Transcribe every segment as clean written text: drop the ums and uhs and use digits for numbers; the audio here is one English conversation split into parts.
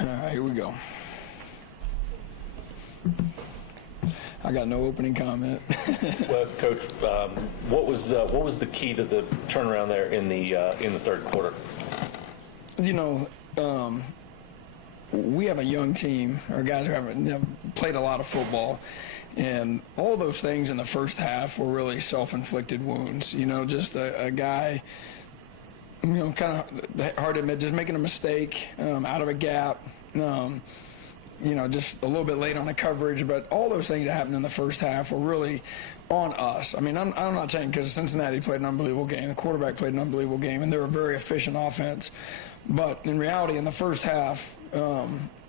All right, here we go. I got no opening comment. Well, Coach, what was the key to the turnaround there in the third quarter? You know, we have a young team, or guys who haven't played a lot of football, and all those things in the first half were really self-inflicted wounds. You know, just a guy, you know, kind of hard to admit, just making a mistake out of a gap. You know, just a little bit late on the coverage, but all those things that happened in the first half were really on us. I mean, I'm not saying because Cincinnati played an unbelievable game, the quarterback played an unbelievable game, and they're a very efficient offense. But in reality, in the first half,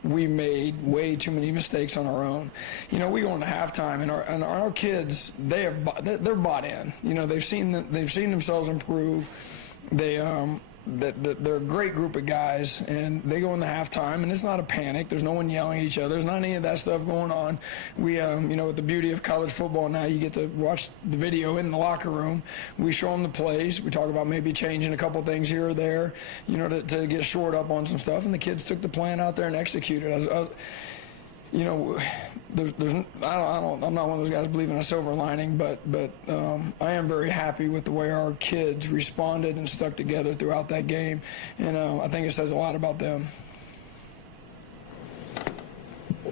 we made way too many mistakes on our own. You know, we go into halftime, and our kids, they're bought in. You know, they've seen themselves improve. They're a great group of guys, and they go in the halftime, and it's not a panic. There's no one yelling at each other. There's not any of that stuff going on. We, you know, with the beauty of college football now, you get to watch the video in the locker room. We show them the plays. We talk about maybe changing a couple things here or there, you know, to get shored up on some stuff, and the kids took the plan out there and executed. You know, I'm not one of those guys believing in a silver lining, but I am very happy with the way our kids responded and stuck together throughout that game, and I think it says a lot about them.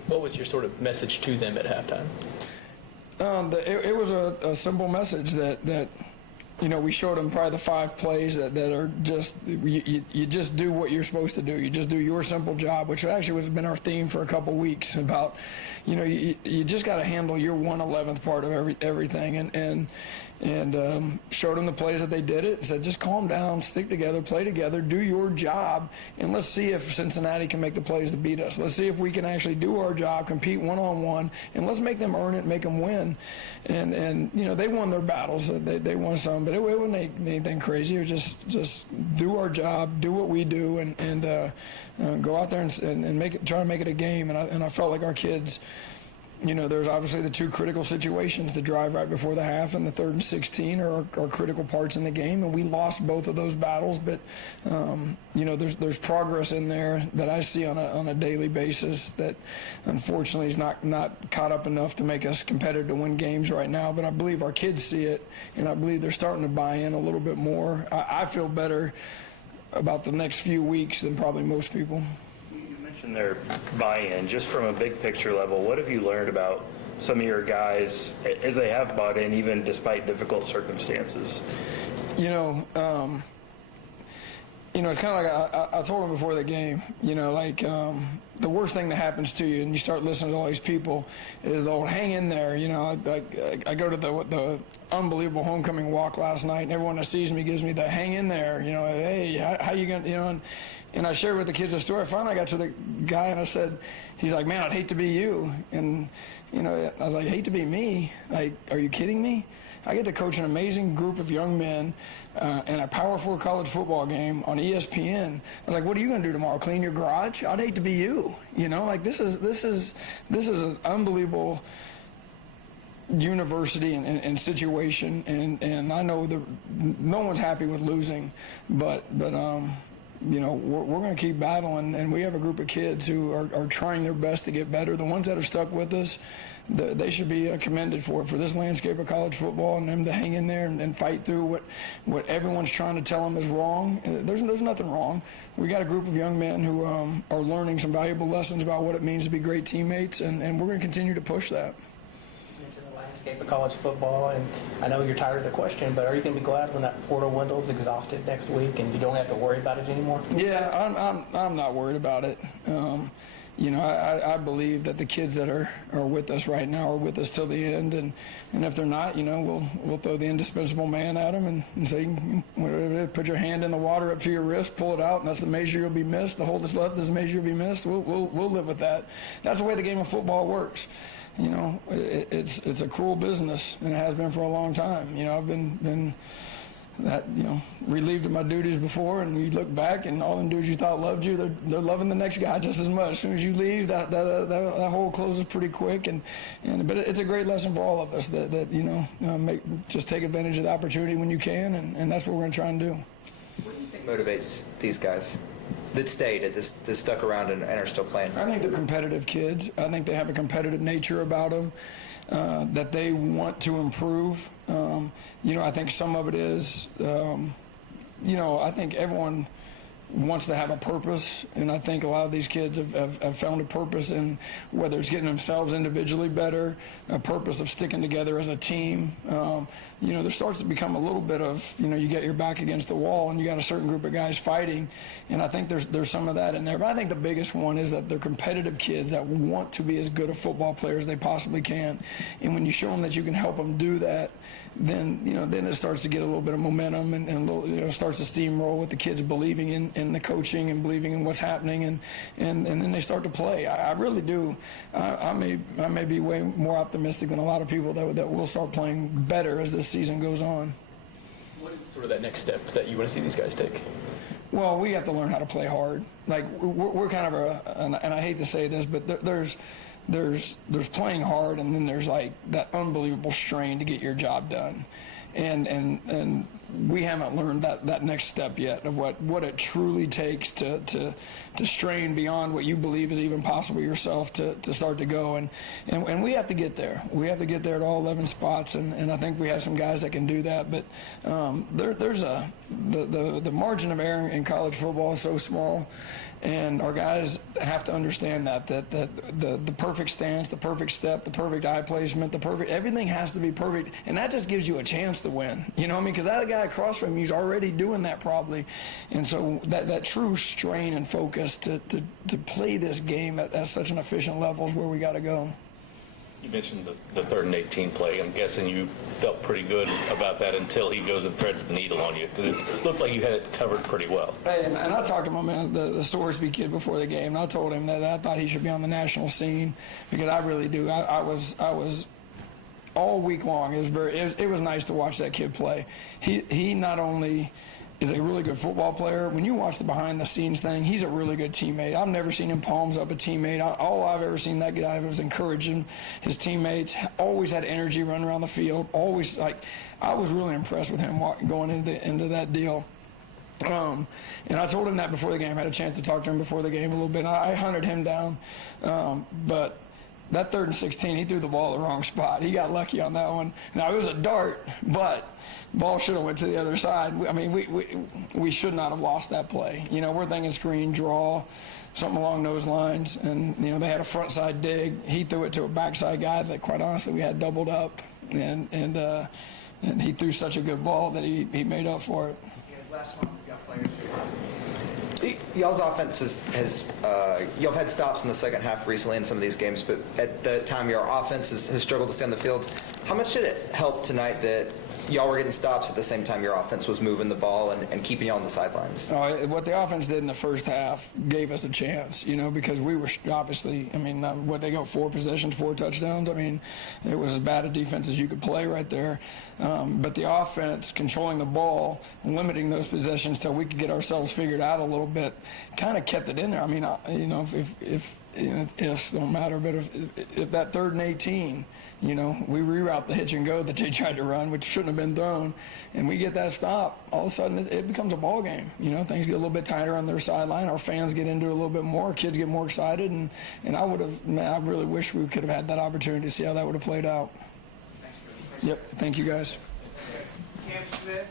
What was your sort of message to them at halftime? It was a simple message that you know, we showed them probably the 5 plays that are just, you just do what you're supposed to do. You just do your simple job, which actually has been our theme for a couple weeks about, you know, you just got to handle your 1/11th part of everything. And showed them the plays that they did it. Said, just calm down, stick together, play together, do your job, and let's see if Cincinnati can make the plays to beat us. Let's see if we can actually do our job, compete one-on-one, and let's make them earn it, make them win. And you know, they won their battles. They won some, but it wasn't anything crazy. It was just do our job, do what we do, and go out there and try to make it a game. And I felt like our kids, you know, there's obviously the 2 critical situations, the drive right before the half and the 3rd and 16 are critical parts in the game, and we lost both of those battles. But you know, there's progress in there that I see on a daily basis that unfortunately is not caught up enough to make us competitive to win games right now. But I believe our kids see it, and I believe they're starting to buy in a little bit more. I feel better about the next few weeks than probably most people. Their buy-in, just from a big picture level, what have you learned about some of your guys as they have bought in, even despite difficult circumstances? You know, it's kind of like I told him before the game, you know, like the worst thing that happens to you, and you start listening to all these people, is they'll hang in there. You know, I go to the unbelievable homecoming walk last night, and everyone that sees me gives me the hang in there. You know, hey, how you gonna, you know, and I shared with the kids the story. Finally, I got to the guy and I said, he's like, man, I'd hate to be you. And, you know, I was like, hate to be me? Like, are you kidding me? I get to coach an amazing group of young men in a Power 4 college football game on ESPN. I was like, what are you going to do tomorrow? Clean your garage? I'd hate to be you. You know, like this is an unbelievable university and situation. And I know that no one's happy with losing, but you know, we're going to keep battling, and we have a group of kids who are trying their best to get better. The ones that are stuck with us, they should be commended for this landscape of college football, and them to hang in there and fight through what everyone's trying to tell them is wrong. There's nothing wrong. We got a group of young men who are learning some valuable lessons about what it means to be great teammates, and we're going to continue to push that. Of college football, and I know you're tired of the question, but are you going to be glad when that portal window's exhausted next week and you don't have to worry about it anymore? Yeah, I'm not worried about it. You know, I believe that the kids that are with us right now are with us till the end, and if they're not, you know, we'll throw the indispensable man at them and say, put your hand in the water up to your wrist, pull it out, and that's the measure you'll be missed. The hold that's left is the measure you'll be missed. We'll live with that. That's the way the game of football works. You know, it's a cruel business, and it has been for a long time. You know, I've been that, you know, relieved of my duties before, and you look back, and all them dudes you thought loved you, they're loving the next guy just as much. As soon as you leave, that hole closes pretty quick, but it's a great lesson for all of us that you know, just take advantage of the opportunity when you can, and that's what we're going to try and do. What do you think motivates these guys? that stayed, that stuck around and are still playing? I think they're competitive kids. I think they have a competitive nature about them, that they want to improve. I think some of it is, I think everyone wants to have a purpose, and I think a lot of these kids have found a purpose in whether it's getting themselves individually better, a purpose of sticking together as a team. There starts to become a little bit of, you get your back against the wall and you got a certain group of guys fighting, and I think there's some of that in there. But I think the biggest one is that they're competitive kids that want to be as good a football player as they possibly can, and when you show them that you can help them do that, then it starts to get a little bit of momentum and starts to steamroll with the kids believing in the coaching and believing in what's happening, and then they start to play. I really do. I may be way more optimistic than a lot of people that will start playing better as this season goes on. What is sort of that next step that you want to see these guys take? Well, we have to learn how to play hard. Like we're kind of and I hate to say this, but there's playing hard, and then there's like that unbelievable strain to get your job done, and we haven't learned that next step yet of what it truly takes to strain beyond what you believe is even possible yourself to start to go, and we have to get there. We have to get there at all 11 spots, and I think we have some guys that can do that. But there's the margin of error in college football is so small. And our guys have to understand that the perfect stance, the perfect step, the perfect eye placement, everything has to be perfect, and that just gives you a chance to win. You know what I mean? Because that guy across from you is already doing that probably, and so that true strain and focus to play this game at such an efficient level is where we got to go. You mentioned the 3rd and 18 play. I'm guessing you felt pretty good about that until he goes and threads the needle on you, because it looked like you had it covered pretty well. Hey, and I talked to my man, the Sorsby kid, before the game, and I told him that I thought he should be on the national scene, because I really do. I was all week long. It was nice to watch that kid play. He not only is a really good football player. When you watch the behind-the-scenes thing, he's a really good teammate. I've never seen him palms up a teammate. All I've ever seen that guy was encouraging his teammates, always had energy running around the field, always, I was really impressed with him going into that deal. And I told him that before the game. I had a chance to talk to him before the game a little bit. I hunted him down, but that 3rd and 16, he threw the ball in the wrong spot. He got lucky on that one. Now, it was a dart, but ball should have went to the other side. I mean, we should not have lost that play. We're thinking screen, draw, something along those lines. And, they had a front side dig. He threw it to a backside guy that, quite honestly, we had doubled up. And he threw such a good ball that he made up for it. Last month, we got players here. Y'all's offense has y'all have had stops in the second half recently in some of these games, but at the time your offense has struggled to stay on the field. How much did it help tonight that y'all were getting stops at the same time your offense was moving the ball and keeping y'all on the sidelines? What the offense did in the first half gave us a chance, because we were obviously, they got 4 possessions, 4 touchdowns. It was as bad a defense as you could play right there. But the offense controlling the ball and limiting those possessions till we could get ourselves figured out a little bit kind of kept it in there. If don't matter, but if that 3rd and 18, we reroute the hitch and go that they tried to run, which shouldn't have been thrown, and we get that stop, all of a sudden it becomes a ball game. Things get a little bit tighter on their sideline. Our fans get into it a little bit more. Kids get more excited, and I really wish we could have had that opportunity to see how that would have played out. Yep. Thank you, guys. Cam Smith.